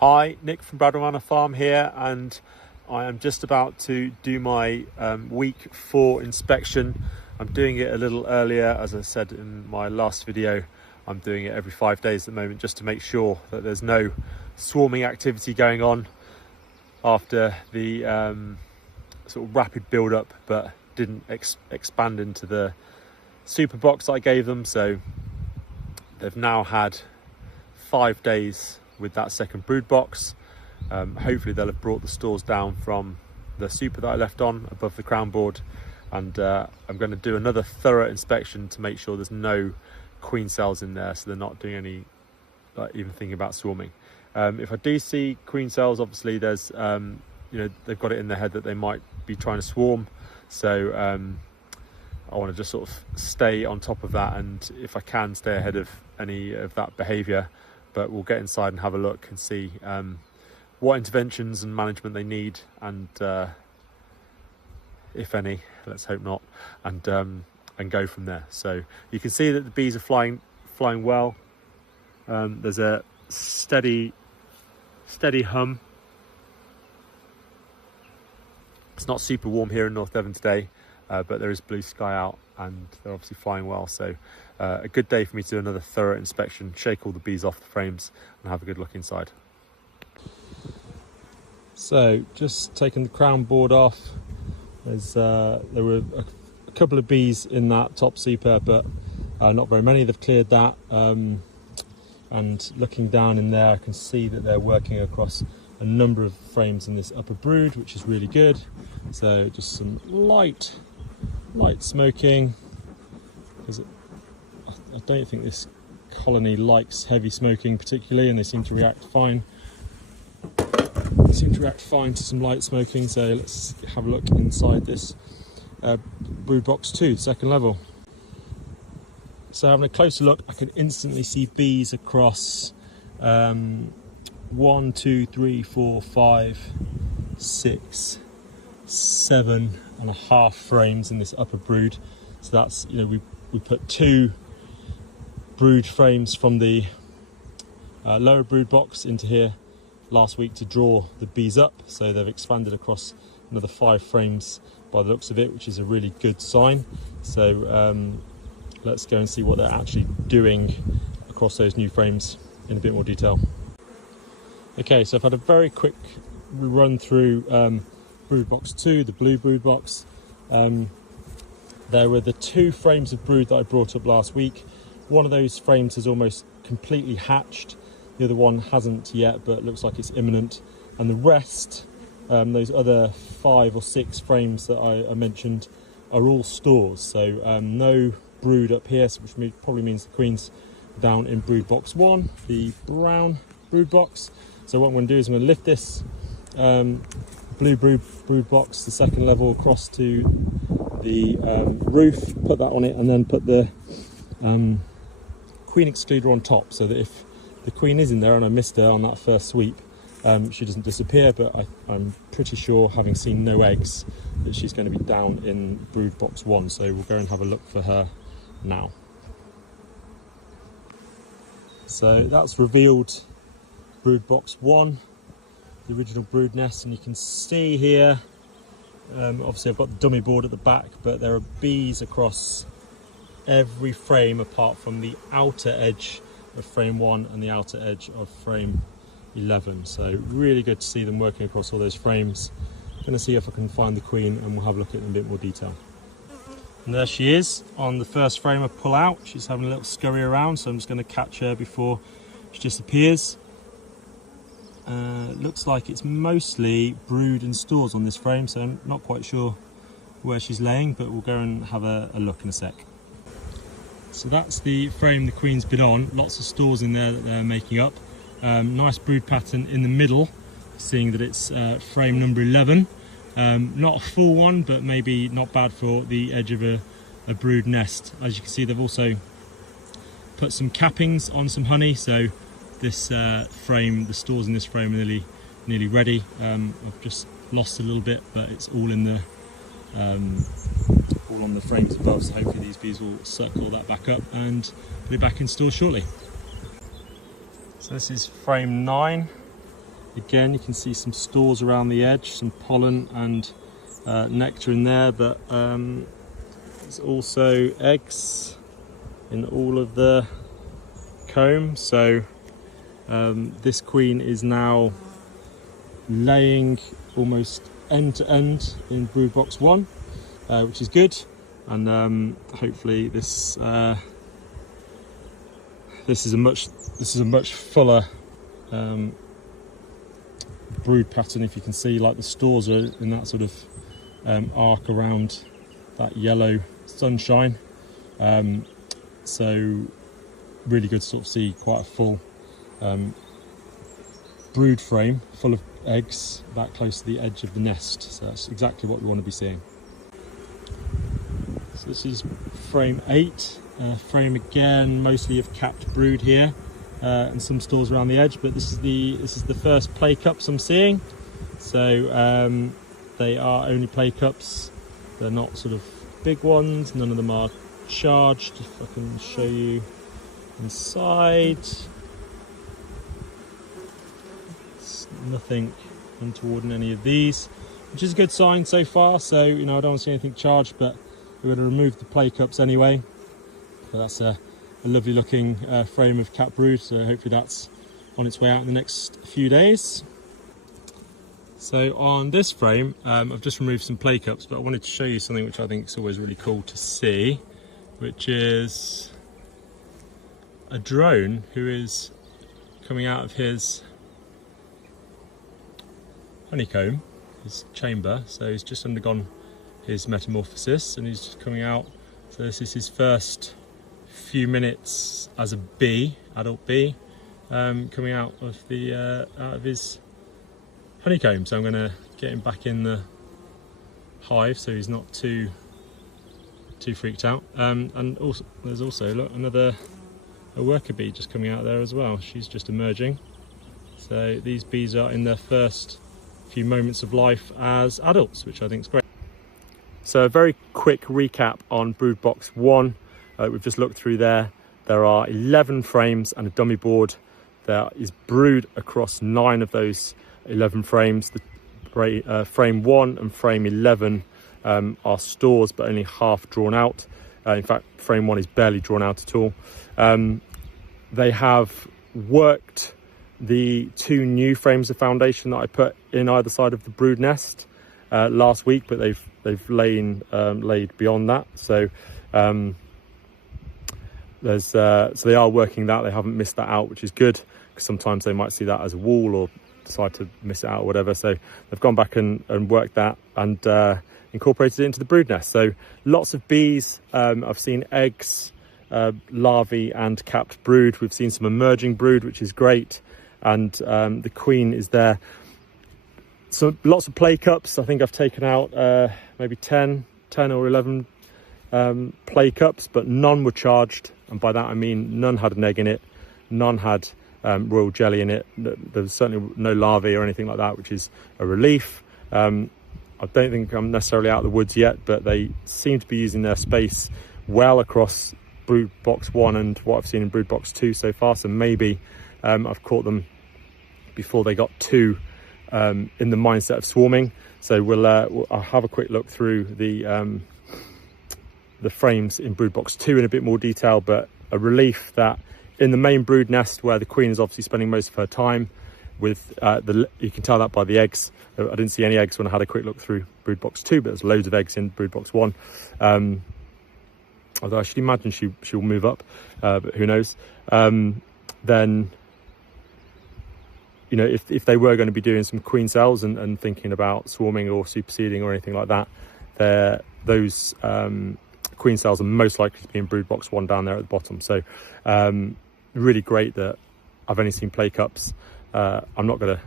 Hi, Nick from Bradwell Manor Farm here, and I am just about to do my week 4 inspection. I'm doing it a little earlier, as I said in my last video. I'm doing it every 5 days at the moment just to make sure that there's no swarming activity going on after the sort of rapid build-up, but didn't expand into the super box I gave them. So they've now had 5 days with that second brood box. Hopefully they'll have brought the stores down from the super that I left on above the crown board, and I'm going to do another thorough inspection to make sure there's no queen cells in there, so they're not doing any, like, even thinking about swarming. If I do see queen cells, obviously there's they've got it in their head that they might be trying to swarm, so I want to just sort of stay on top of that, and if I can, stay ahead of any of that behaviour. But we'll get inside and have a look and see what interventions and management they need, and if any, let's hope not, and go from there. So you can see that the bees are flying well. There's a steady hum. It's not super warm here in North Devon today, but there is blue sky out and they're obviously flying well. So a good day for me to do another thorough inspection, shake all the bees off the frames and have a good look inside. So just taking the crown board off. There were a couple of bees in that top super, but not very many. They've cleared that, and looking down in there I can see that they're working across a number of frames in this upper brood, which is really good. So just some light smoking, because I don't think this colony likes heavy smoking particularly, and they seem to react fine. To some light smoking. So let's have a look inside this brood box 2, second level. So having a closer look, I can instantly see bees across 1, 2, 3, 4, 5, 6, 7.5 frames in this upper brood. So that's, we put 2 brood frames from the lower brood box into here last week to draw the bees up, so they've expanded across another 5 frames by the looks of it, which is a really good sign. So let's go and see what they're actually doing across those new frames in a bit more detail. Okay, so I've had a very quick run through brood box 2, the blue brood box. There were the 2 frames of brood that I brought up last week. One of those frames has almost completely hatched. The other one hasn't yet, but looks like it's imminent. And the rest, those other 5 or 6 frames that I mentioned, are all stores. So no brood up here, which probably means the queen's down in brood box 1, the brown brood box. So what I'm going to do is I'm going to lift this blue brood box, the second level, across to the roof, put that on it, and then put the queen excluder on top, so that if the queen is in there and I missed her on that first sweep, she doesn't disappear. But I'm pretty sure, having seen no eggs, that she's going to be down in brood box 1. So we'll go and have a look for her now. So that's revealed brood box 1, the original brood nest, and you can see here, obviously I've got the dummy board at the back, but there are bees across every frame apart from the outer edge of frame 1 and the outer edge of frame 11. So really good to see them working across all those frames. I'm going to see if I can find the queen, and we'll have a look at it in a bit more detail. And there she is on the first frame I pull out. She's having a little scurry around, so I'm just going to catch her before she disappears. Looks like it's mostly brood and stores on this frame, so I'm not quite sure where she's laying, but we'll go and have a look in a sec. So that's the frame the queen's been on. Lots of stores in there that they're making up. Nice brood pattern in the middle, seeing that it's frame number 11. Not a full one, but maybe not bad for the edge of a brood nest. As you can see, they've also put some cappings on some honey, so this frame, the stores in this frame are nearly ready. I've just lost a little bit, but it's all in the all on the frames above, so hopefully these bees will circle that back up and put it back in store shortly. So this is frame 9. Again, you can see some stores around the edge, some pollen and nectar in there, but there's also eggs in all of the comb. So this queen is now laying almost end to end in brood box 1, which is good, and hopefully this is a much fuller brood pattern. If you can see, like, the stores are in that sort of arc around that yellow sunshine, so really good to sort of see quite a full brood frame full of eggs that close to the edge of the nest. So that's exactly what we want to be seeing. So this is frame 8, frame again mostly of capped brood here, and some stores around the edge, but this is the first play cups I'm seeing. So they are only play cups, they're not sort of big ones, none of them are charged. If I can show you inside, it's nothing untoward in any of these, which is a good sign so far. So, you know, I don't want to see anything charged, but we're going to remove the play cups anyway. So that's a lovely looking frame of cat brood, so hopefully that's on its way out in the next few days. So on this frame, I've just removed some play cups, but I wanted to show you something which I think is always really cool to see, which is a drone who is coming out of his honeycomb, his chamber. So he's just undergone his metamorphosis and he's just coming out. So this is his first few minutes as a bee, adult bee, coming out of his honeycomb. So I'm going to get him back in the hive so he's not too freaked out. And also there's also, look, a worker bee just coming out there as well. She's just emerging. So these bees are in their first few moments of life as adults, which I think is great. So a very quick recap on brood box 1. We've just looked through there. There are 11 frames and a dummy board. There is brood across 9 of those 11 frames. The frame 1 and frame 11 are stores, but only half drawn out. In fact, frame 1 is barely drawn out at all. They have worked the 2 new frames of foundation that I put in either side of the brood nest last week, but they've laid beyond that. So so they are working that. They haven't missed that out, which is good, because sometimes they might see that as a wall or decide to miss it out or whatever. So they've gone back and worked that and incorporated it into the brood nest. So lots of bees. I've seen eggs, larvae and capped brood. We've seen some emerging brood, which is great, and the queen is there. So lots of play cups. I think I've taken out maybe 10 or 11 play cups, but none were charged, and by that I mean none had an egg in it, none had royal jelly in it. There was certainly no larvae or anything like that, which is a relief. I don't think I'm necessarily out of the woods yet, but they seem to be using their space well across brood box 1 and what I've seen in brood box 2 so far. So maybe I've caught them before they got too in the mindset of swarming. So I'll have a quick look through the frames in brood box 2 in a bit more detail, but a relief that in the main brood nest, where the queen is obviously spending most of her time with you can tell that by the eggs. I didn't see any eggs when I had a quick look through brood box 2, but there's loads of eggs in brood box 1. Although I should imagine she'll move up, but who knows. Then, you know, if they were going to be doing some queen cells and thinking about swarming or superseding or anything like that, those queen cells are most likely to be in brood box 1 down there at the bottom. So really great that I've only seen play cups. I'm not going to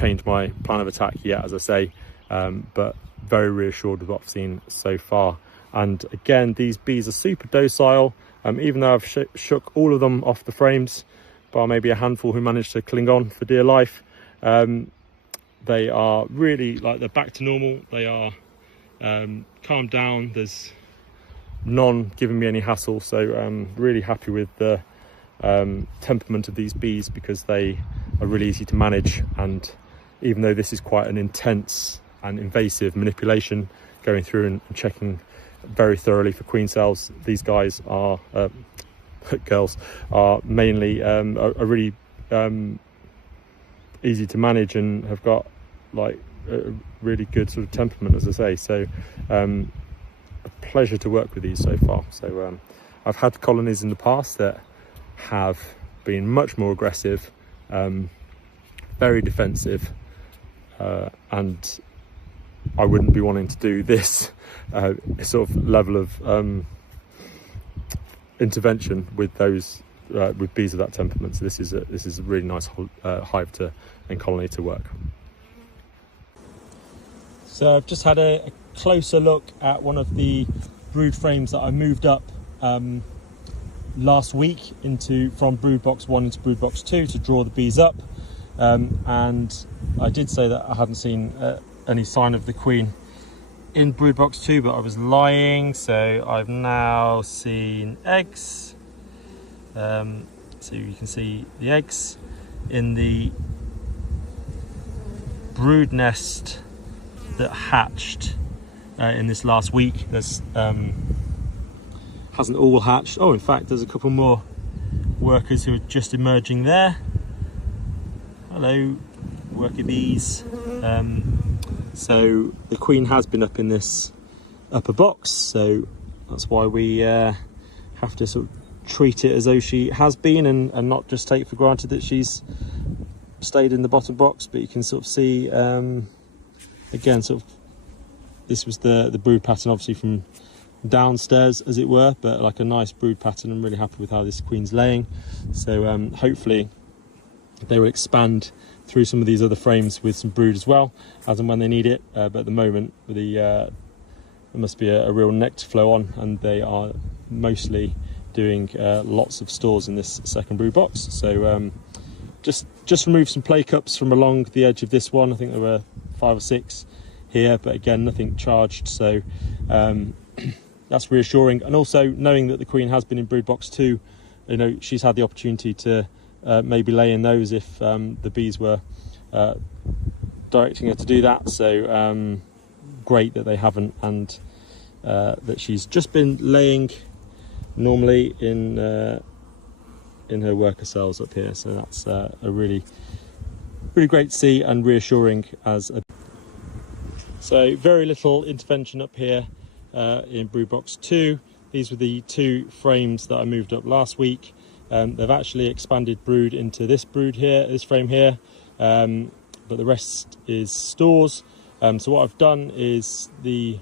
change my plan of attack yet, as I say, but very reassured with what I've seen so far. And again, these bees are super docile, even though I've shook all of them off the frames, bar maybe a handful who managed to cling on for dear life. They are really, like, they're back to normal. They are calmed down. There's none giving me any hassle, so I'm really happy with the temperament of these bees, because they are really easy to manage and even though this is quite an intense and invasive manipulation, going through and checking very thoroughly for queen cells, these guys are girls are mainly are really easy to manage and have got like a really good sort of temperament, as I say. So a pleasure to work with these so far. So I've had colonies in the past that have been much more aggressive, very defensive, and I wouldn't be wanting to do this sort of level of intervention with those with bees of that temperament. So this is a really nice hive and colony to work. So I've just had a closer look at one of the brood frames that I moved up last week from brood box 1 into brood box 2 to draw the bees up, and I did say that I hadn't seen any sign of the queen in brood box 2, but I was lying. So I've now seen eggs, so you can see the eggs in the brood nest that hatched in this last week. There's hasn't all hatched. Oh, in fact, there's a couple more workers who are just emerging there. Hello, worker bees. So the queen has been up in this upper box, so that's why we have to sort of treat it as though she has been, and not just take for granted that she's stayed in the bottom box. But you can sort of see again, sort of this was the brood pattern, obviously from downstairs, as it were, but like a nice brood pattern. I'm really happy with how this queen's laying. So hopefully they will expand through some of these other frames with some brood as well, as and when they need it. But at the moment, there must be a real nectar flow on, and they are mostly doing lots of stores in this second brood box. So just remove some play cups from along the edge of this one. I think there were 5 or 6 here, but again, nothing charged. So that's reassuring. And also knowing that the queen has been in brood box 2, you know, she's had the opportunity to maybe lay in those if the bees were directing her to do that. So great that they haven't, and that she's just been laying normally in her worker cells up here. So that's a really great to see and reassuring so very little intervention up here in brood box 2. These were the 2 frames that I moved up last week. They've actually expanded brood into this frame here, but the rest is stores. So what I've done is the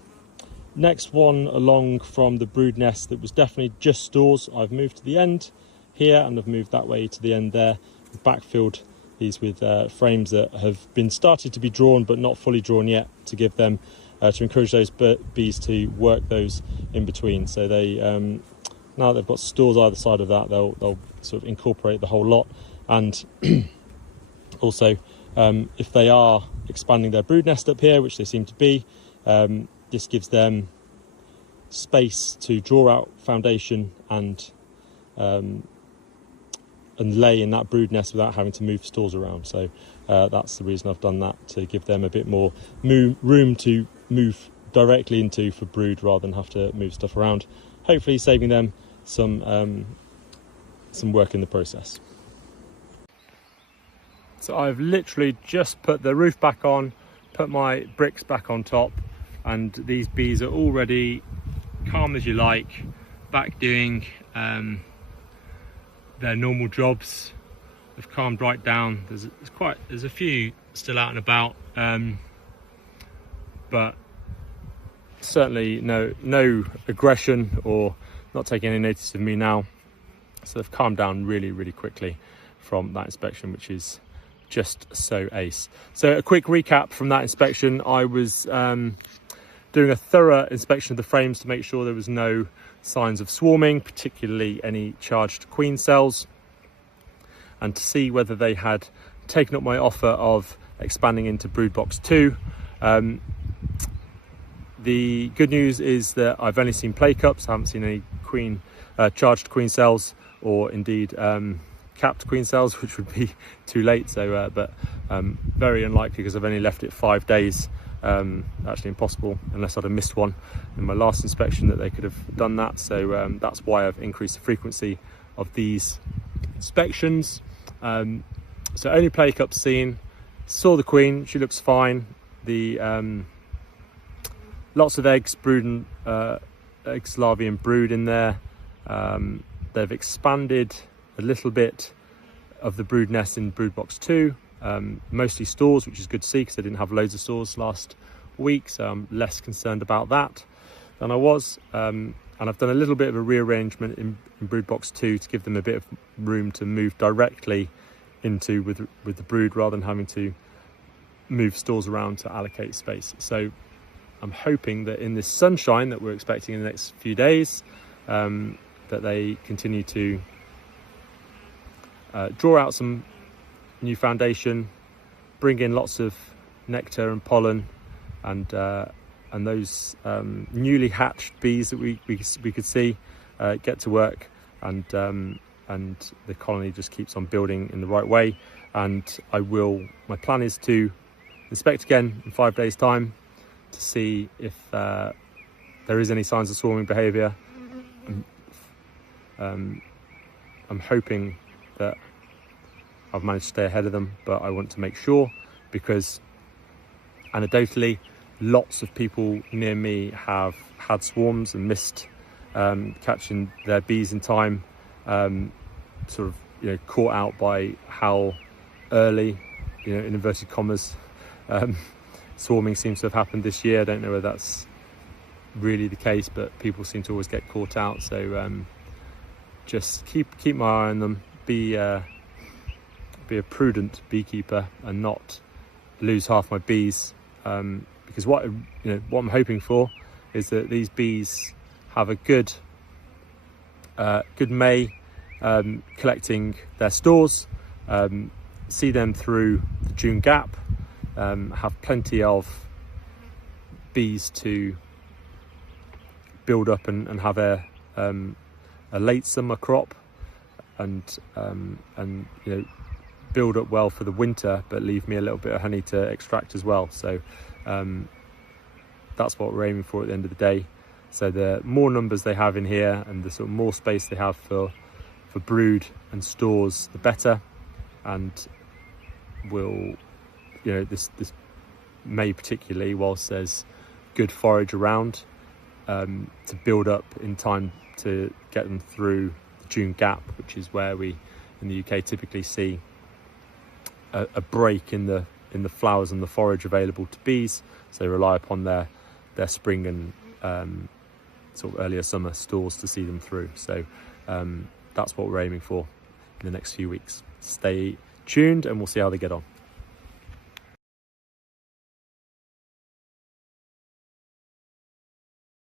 next one along from the brood nest that was definitely just stores, I've moved to the end here, and I've moved that way to the end there. I've backfilled these with frames that have been started to be drawn but not fully drawn yet, to give them to encourage those bees to work those in between. So they now they've got stores either side of that, they'll sort of incorporate the whole lot. And also if they are expanding their brood nest up here, which they seem to be, this gives them space to draw out foundation and lay in that brood nest without having to move stores around. So that's the reason I've done that, to give them a bit more room to move directly into for brood rather than have to move stuff around, hopefully saving them some work in the process. So I've literally just put the roof back on, put my bricks back on top, and these bees are already calm as you like, back doing their normal jobs. They've calmed right down. There's a few still out and about, but certainly no aggression or not taking any notice of me now. So they've calmed down really quickly from that inspection, which is just so ace. So a quick recap from that inspection: I was doing a thorough inspection of the frames to make sure there was no signs of swarming, particularly any charged queen cells, and to see whether they had taken up my offer of expanding into brood box 2. The good news is that I've only seen play cups. I haven't seen any charged queen cells, or indeed capped queen cells, which would be too late. So, but very unlikely because I've only left it 5 days. Actually impossible unless I'd have missed one in my last inspection that they could have done that. So that's why I've increased the frequency of these inspections. So only plague cup seen. Saw the queen, she looks fine. The lots of eggs, brood and eggs, larvae and brood in there. They've expanded a little bit of the brood nest in brood box 2. Mostly stores, which is good to see because I didn't have loads of stores last week, so I'm less concerned about that than I was. And I've done a little bit of a rearrangement in brood box 2 to give them a bit of room to move directly into with the brood rather than having to move stores around to allocate space. So I'm hoping that in this sunshine that we're expecting in the next few days, that they continue to draw out some new foundation, bring in lots of nectar and pollen, and those newly hatched bees that we could see get to work, and the colony just keeps on building in the right way. And my plan is to inspect again in 5 days' time to see if there is any signs of swarming behaviour. I'm hoping that I've managed to stay ahead of them, but I want to make sure, because anecdotally lots of people near me have had swarms and missed catching their bees in time, sort of, you know, caught out by how early, you know, in inverted commas, swarming seems to have happened this year. I don't know whether that's really the case, but people seem to always get caught out. So just keep my eye on them, be a prudent beekeeper and not lose half my bees, because what I'm hoping for is that these bees have a good May, collecting their stores, see them through the June gap, have plenty of bees to build up and have a late summer crop, and you know, build up well for the winter, but leave me a little bit of honey to extract as well. So that's what we're aiming for at the end of the day. So the more numbers they have in here and the sort of more space they have for brood and stores, the better. And will, you know, this May particularly, whilst there's good forage around, to build up in time to get them through the June gap, which is where we in the UK typically see a break in the flowers and the forage available to bees, so they rely upon their spring and sort of earlier summer stores to see them through. So that's what we're aiming for in the next few weeks. Stay tuned and we'll see how they get on.